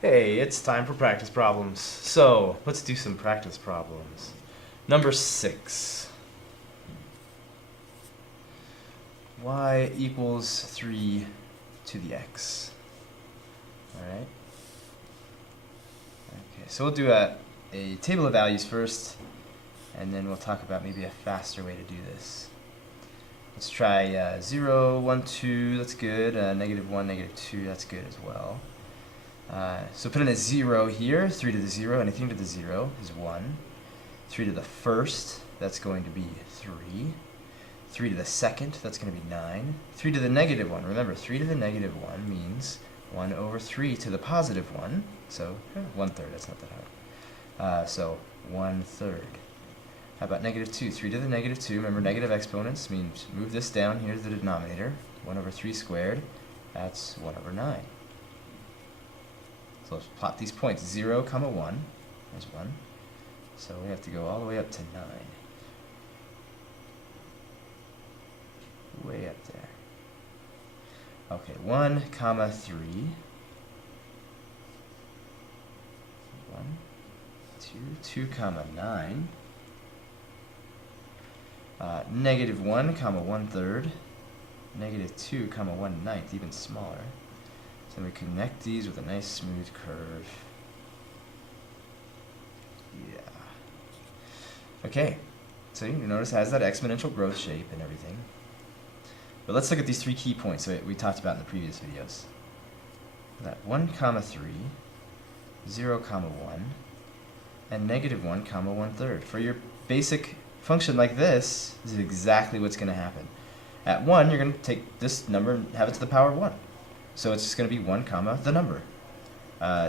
Hey, it's time for practice problems. So, let's do some practice problems. Number 6. Y equals 3 to the x. Alright? Okay, so we'll do a table of values first, and then we'll talk about maybe a faster way to do this. Let's try 0, 1, 2, that's good. Negative 1, negative 2, that's good as well. So put in a 0 here. 3 to the 0, anything to the 0 is 1. 3 to the first, that's going to be 3. 3 to the second, that's going to be 9. 3 to the negative 1, remember 3 to the negative 1 means 1 over 3 to the positive 1. So 1/3, that's not that hard. So 1/3. How about negative 2? 3 to the negative 2, remember negative exponents means move this down here to the denominator. 1 over 3 squared, that's 1 over 9. So let's plot these points. 0, 1. There's 1. So we have to go all the way up to 9. Way up there. Okay, 1, 3. 1, 2, 9. Negative 1, 1/3. Negative 2, 1/9, even smaller. So we connect these with a nice smooth curve. Yeah. Okay, so you notice it has that exponential growth shape and everything. But let's look at these 3 key points that we talked about in the previous videos. That 1, 3, 0, 1, and negative 1, 1/3. For your basic function like this is exactly what's going to happen. At 1, you're going to take this number and have it to the power of 1. So it's just going to be 1, the number.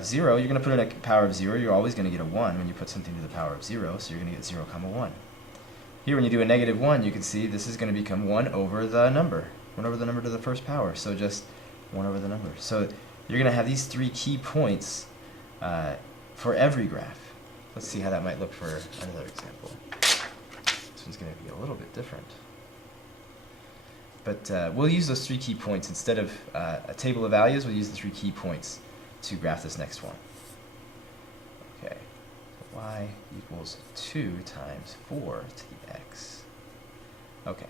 0, you're going to put in a power of 0. You're always going to get a 1 when you put something to the power of 0, so you're going to get 0, 1. Here, when you do a negative 1, you can see this is going to become 1 over the number. 1 over the number to the first power, so just 1 over the number. So you're going to have these 3 key points for every graph. Let's see how that might look for another example. This one's going to be a little bit different. But we'll use those 3 key points. Instead of a table of values, we'll use the 3 key points to graph this next one. Okay, so y equals 2 times 4 to the x. Okay.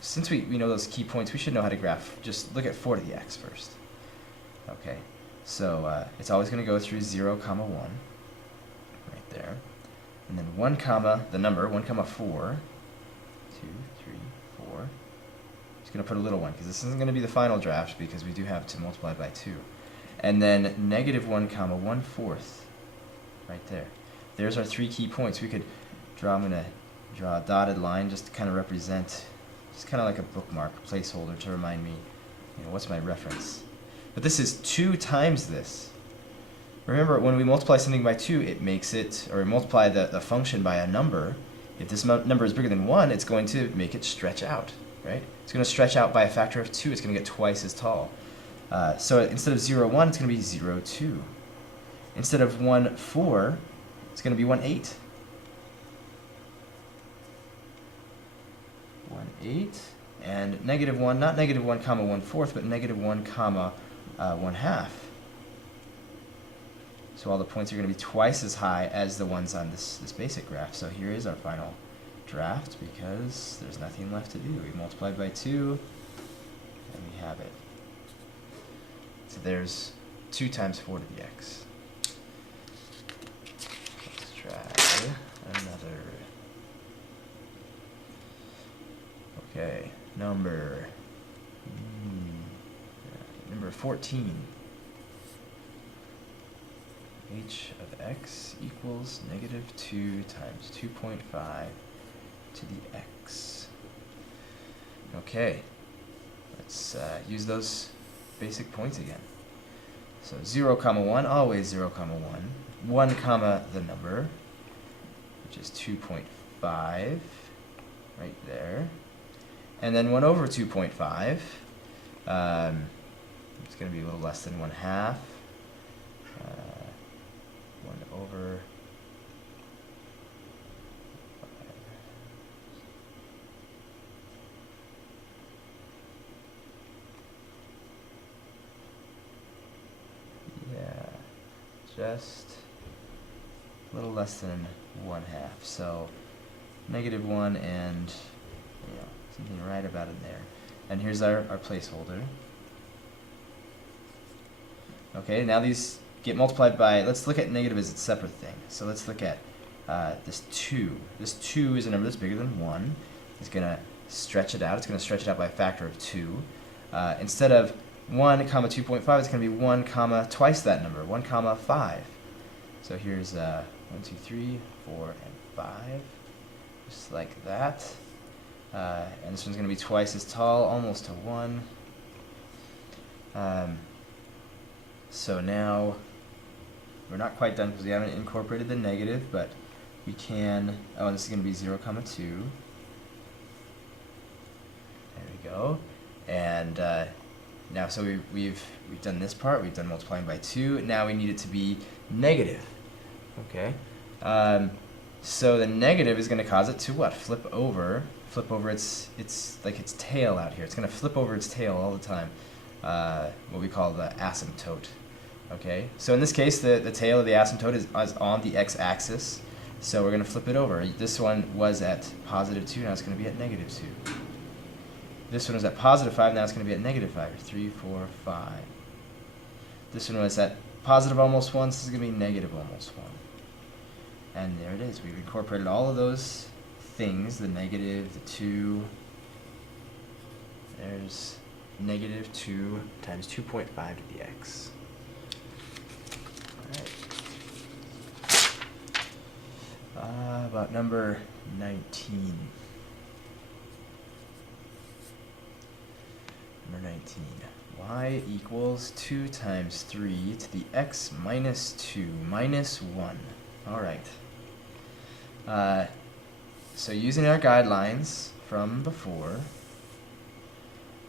Since we know those key points, we should know how to graph. Just look at 4 to the x first. Okay, so it's always going to go through 0, 1, right there. And then 1, the number, 1, 4, 2, 3, 4. Just going to put a little 1, because this isn't going to be the final draft, because we do have to multiply by 2. And then negative 1, 1/4, right there. There's our 3 key points. We could draw, I'm going to draw a dotted line just to kind of represent, just kind of like a bookmark, placeholder to remind me, what's my reference. But this is 2 times this. Remember, when we multiply something by 2, it makes it, or multiply the function by a number. If this number is bigger than 1, it's going to make it stretch out, right? It's going to stretch out by a factor of 2. It's going to get twice as tall. So instead of 0, 1, it's going to be 0, 2. Instead of 1, 4, it's going to be 1, 8. 1, 8. And negative 1, not negative 1, 1/4, but negative 1, 1/2. So all the points are going to be twice as high as the ones on this basic graph. So here is our final draft, because there's nothing left to do. We multiplied by 2, and we have it. So there's 2 times 4 to the x. Let's try another. Okay, number 14. H of x equals negative 2 times 2.5 to the x. Okay, let's use those basic points again. So 0, 1, always 0, 1. 1, the number, which is 2.5, right there. And then 1 over 2.5, it's going to be a little less than 1/2. 1 over 5. just a little less than 1/2. So -1 and something right about in there. And here's our placeholder. Okay, now these get multiplied by, let's look at negative as a separate thing. So let's look at this 2. This 2 is a number that's bigger than 1. It's going to stretch it out. It's going to stretch it out by a factor of 2. Instead of 1 comma 2.5, it's going to be 1 comma twice that number, 1 comma 5. So here's 1, 2, 3, 4, and 5, just like that. And this one's going to be twice as tall, almost to 1. So now we're not quite done because we haven't incorporated the negative, but we can, this is going to be 0 comma 2. There we go. And now, so we've done this part, we've done multiplying by 2, now we need it to be negative. Okay. So the negative is going to cause it to what? Flip over its tail out here. It's going to flip over its tail all the time. What we call the asymptote. Okay. So in this case, the tail of the asymptote is on the x-axis. So we're going to flip it over. This one was at +2, now it's going to be at -2. This one was at +5, now it's going to be at -5. 3, 4, 5. This one was at positive almost 1, so this is going to be negative almost 1. And there it is. We've incorporated all of those things, the negative, the 2. There's -2 times 2.5 to the x. All right. About number 19. Number 19. Y equals 2 times 3 to the x minus 2 minus 1. All right. So using our guidelines from before,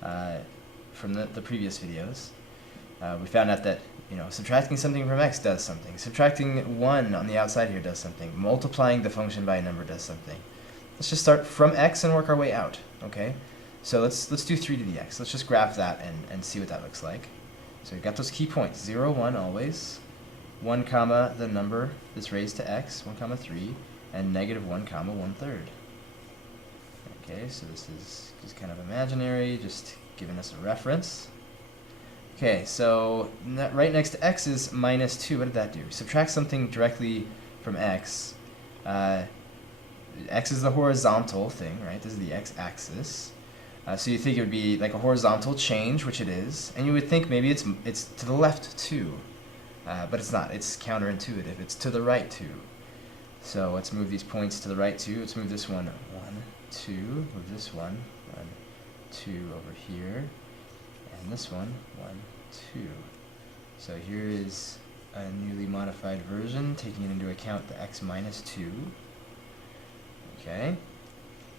from the previous videos, we found out that subtracting something from x does something. Subtracting 1 on the outside here does something. Multiplying the function by a number does something. Let's just start from x and work our way out. Okay. So let's do 3 to the x. Let's just graph that and see what that looks like. So we've got those key points, 0, 1 always, 1 comma the number that's raised to x, 1 comma 3, and -1 comma 1/3. Okay, so this is just kind of imaginary, just giving us a reference. Okay, so right next to x is -2. What did that do? Subtract something directly from x. X is the horizontal thing, right? This is the x-axis. So you think it would be like a horizontal change, which it is, and you would think maybe it's to the left too, but it's not. It's counterintuitive. It's to the right too. So let's move these points to the right too. Let's move this one 1, 2. Move this one 1, 2 over here, and this one 1, 2. So here is a newly modified version, taking into account the x minus 2. Okay.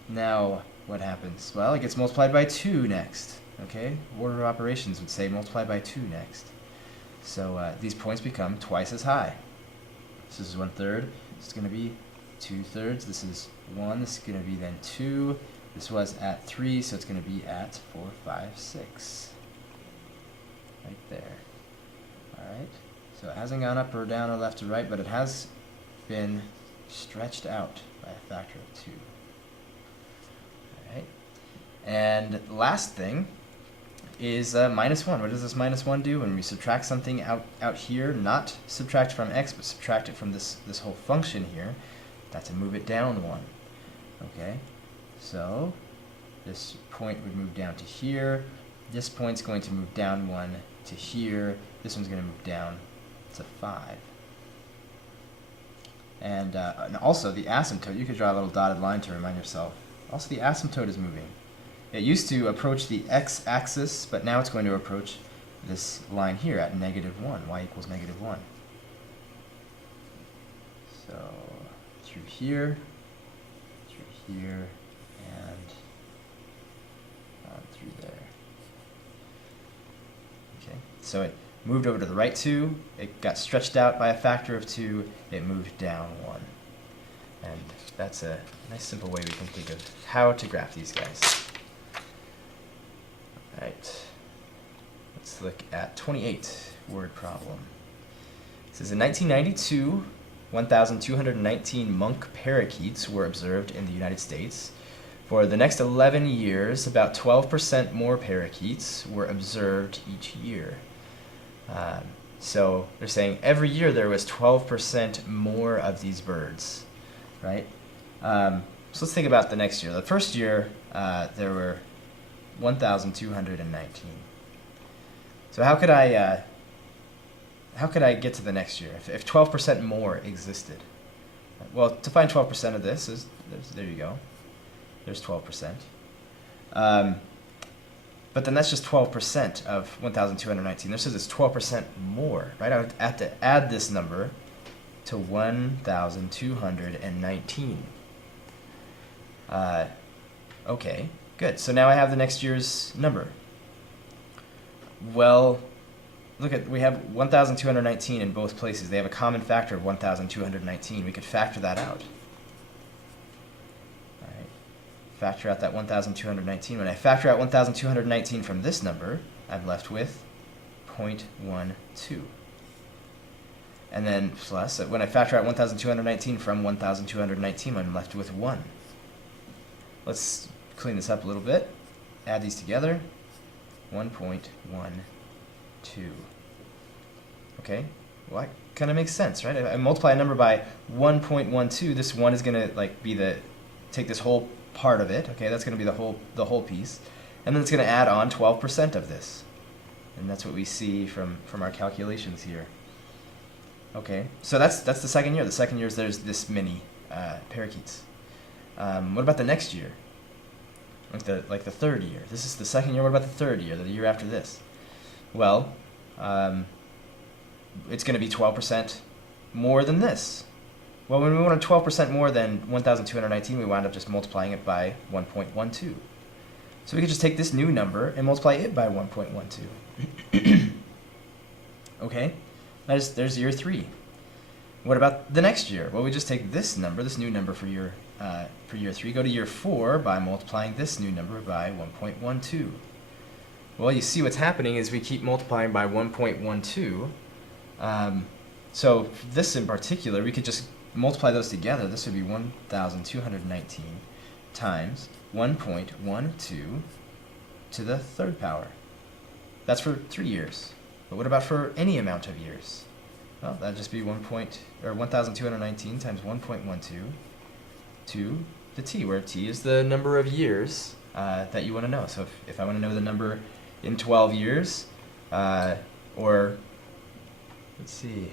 Now, what happens? Well, it gets multiplied by 2 next. Okay? Order of operations would say multiply by 2 next. So these points become twice as high. This is 1/3. This is going to be 2/3. This is 1. This is going to be then 2. This was at 3, so it's going to be at 4, 5, 6. Right there. Alright? So it hasn't gone up or down or left or right, but it has been stretched out by a factor of 2. Alright? And last thing is -1. What does this -1 do? When we subtract something out here, not subtract from x, but subtract it from this whole function here, that's to move it down 1. Okay? So this point would move down to here. This point's going to move down 1 to here. This one's going to move down to 5. And also the asymptote, you could draw a little dotted line to remind yourself. Also the asymptote is moving. It used to approach the x-axis, but now it's going to approach this line here at -1, y equals -1. So through here, and on through there. Okay, so it moved over to the right 2, it got stretched out by a factor of 2, it moved down 1. And that's a nice simple way we can think of how to graph these guys. Alright, let's look at 28, word problem. It says in 1992, 1,219 monk parakeets were observed in the United States. For the next 11 years, about 12% more parakeets were observed each year. So they're saying every year there was 12% more of these birds, right? So let's think about the next year. The first year, there were 1,219. So how could I get to the next year if 12% more existed? Well, to find 12% of this is there you go. There's 12%. But then that's just 12% of 1,219. This says it's 12% more, right? I would have to add this number to 1,219. Okay, good. So now I have the next year's number. Well, look at, we have 1,219 in both places. They have a common factor of 1,219. We could factor that out. All right. Factor out that 1,219. When I factor out 1,219 from this number, I'm left with 0.12. And then plus, when I factor out 1,219 from 1,219, I'm left with 1. Let's clean this up a little bit. Add these together. 1.12. Okay, well, that kind of makes sense, right? I multiply a number by 1.12. This 1 is going to take this whole part of it. Okay, that's going to be the whole piece, and then it's going to add on 12% of this, and that's what we see from our calculations here. Okay, so that's the second year. The second year is there's this many parakeets. What about the next year? Like the third year. This is the second year. What about the third year? The year after this? Well, it's going to be 12% more than this. Well, when we wanted 12% more than 1,219, we wound up just multiplying it by 1.12. So we could just take this new number and multiply it by 1.12. Okay, there's year 3. What about the next year? Well, we just take this number, this new number for year 3, go to year 4 by multiplying this new number by 1.12. Well, you see what's happening is we keep multiplying by 1.12. So this in particular, we could just multiply those together. This would be 1,219 times 1.12 to the third power. That's for 3 years. But what about for any amount of years? Well, that'd just be 1,219 times 1.12 to the t, where t is the number of years that you want to know. So if I want to know the number in 12 years, or let's see,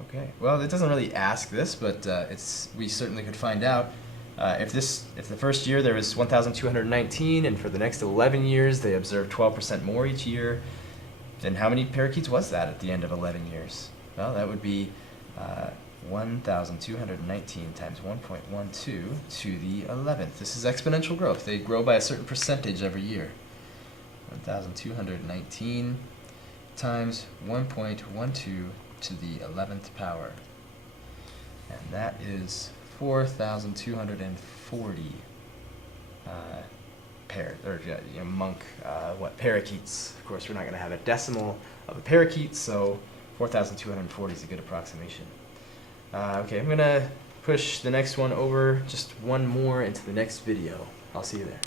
okay, well, it doesn't really ask this, but we certainly could find out. If the first year there was 1,219, and for the next 11 years they observed 12% more each year, then how many parakeets was that at the end of 11 years? Well, that would be 1,219 times 1.12 to the 11th. This is exponential growth. They grow by a certain percentage every year. 1,219 times 1.12 to the 11th power. And that is 4,240 parakeets. Of course, we're not going to have a decimal of a parakeet, so 4,240 is a good approximation. Okay, I'm going to push the next one over just one more into the next video. I'll see you there.